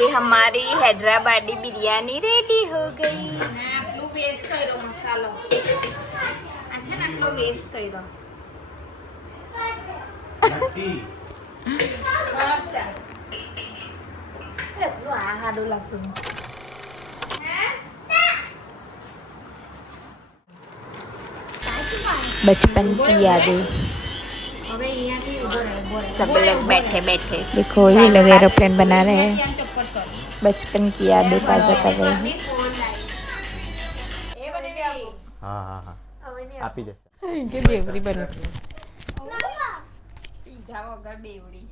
ये हमारी हैदराबादी बिरयानी रेडी हो गई। આટલું વેસ્ટ કર્યો મસાલો अच्छा ને આટલો વેસ્ટ કર્યો એટલું આ હાડું લાગતું बचपन की यादें હવે અહીંયાથી ઉભો રહે सब लोग बैठे बैठे देखो ये लोग एरोप्लेन बना रहे हैं કેમ ચપ્પટ કરો बचपन की यादें ताज़ा कर रहे हैं એ બને બી હા હા હા આપી દેશે इनके बेवरी बन पीझा वगैरह बेवड़ी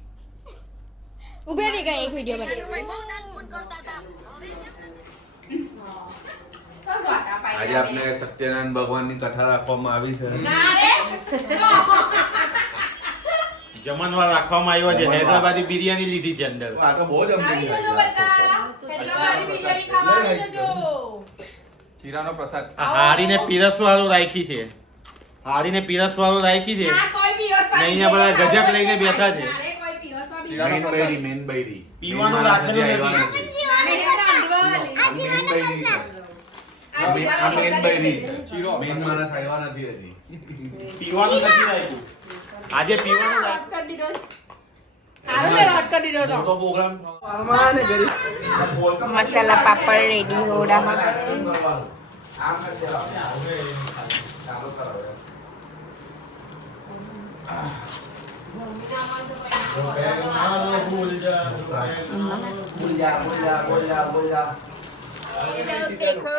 ઉભે રહી ગઈ એક વિડિયો બનાવી આજે આપણે સત્યનારાયણ ભગવાનની કથા રાખવામાં આવી છે જમણવાર રાખવામાં આવ્યો છે હૈદરાબાદી બિરયાની લીધી છે અંદર આ તો બહુ જમવાની ચીરાનો પ્રસાદ આ હારીને પીરસવાળું રાખી છે હારીને પીરસવાળું રાખી છે નહીં આ બધા ગજક લઈને બેઠા છે મેન બૈરી પીવાનું રાખેલું નથી આ મેન બૈરી ચીરો. મેન માણસ આવ્યા નથી હજી પીવાનું નથી રાખ્યું આજે પીવાનું રાખ્યું મોટો પ્રોગ્રામ मसाला पापड़ रेडी हो रहा है देखो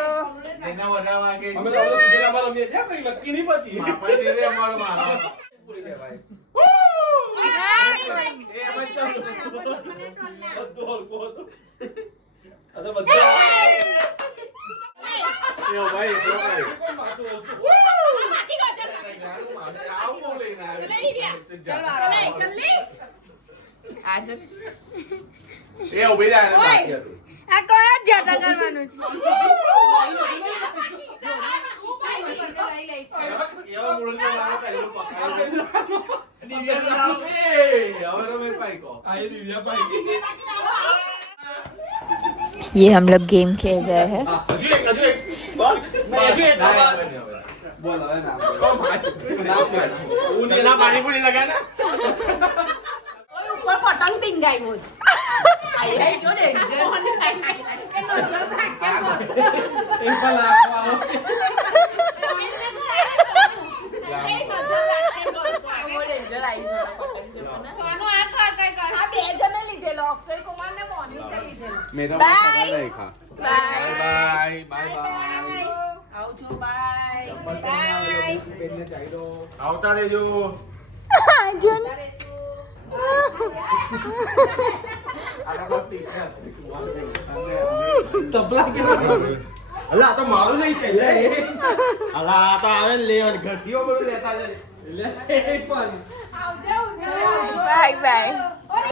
એના વડા વાગે અમે લોકો પીધેલા માં રમીએ જ્યાં કઈ નક્કી નહીં પડતી માપા દીરે અમારો માનો પૂરી દે ભાઈ એ બચ્ચા બધું હલકો હતો આ તો બધા એ ભાઈ જો ભાઈ આવું બોલે ના आज એ ઉભી રહે બાકી હતું આ કોણ જાતા કરવાનું છે એવા મુરંગા મારો કાઢ્યો પકાયો એ હવે રમે પાઈકો આ એ દિવ્યા ભાઈ ये हम लोग गेम खेल रहे हैं બોલ હવે નામ નામ ઉનના પાણીપુરી લગાના ઉપર પતંગ ટીંગાઈ છે આઈ જો ને એક પર લાગવા મેરા Bye. નહીં ખા बाय બાય બાય બાય આવજો બાય પેનને ચાઈડો આવતા રહેજો अर्जुन તબલા કે અલા આ તો મારું નહીં છે લે અલા આ તો આવે ને લે ઘટીઓ બધું લેતા જાય લે પણ આવજો बाय बाय